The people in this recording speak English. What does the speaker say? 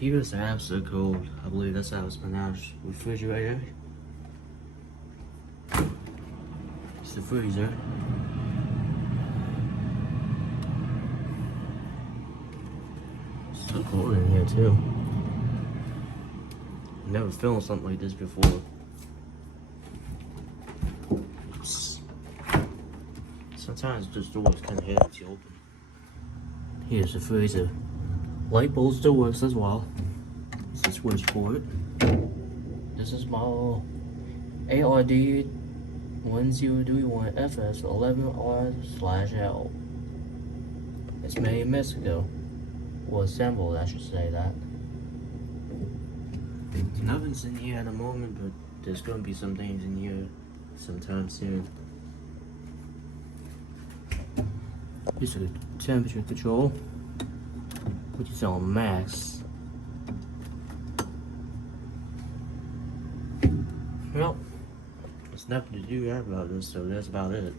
Here's the Absocold, I believe that's how it's pronounced, refrigerator. It's the freezer. So cold in here too. Never filmed something like this before. Sometimes this door is kind of heavy to open. Here's the freezer. Light bulb still works as well. It's the switch for it. This is my ARD1031FS11R/L. It's made in Mexico. Well, assembled, I should say that. Nothing's in here at the moment, but there's going to be some things in here sometime soon. Here's the temperature control, which is on max. Well, there's nothing to do about this, so that's about it.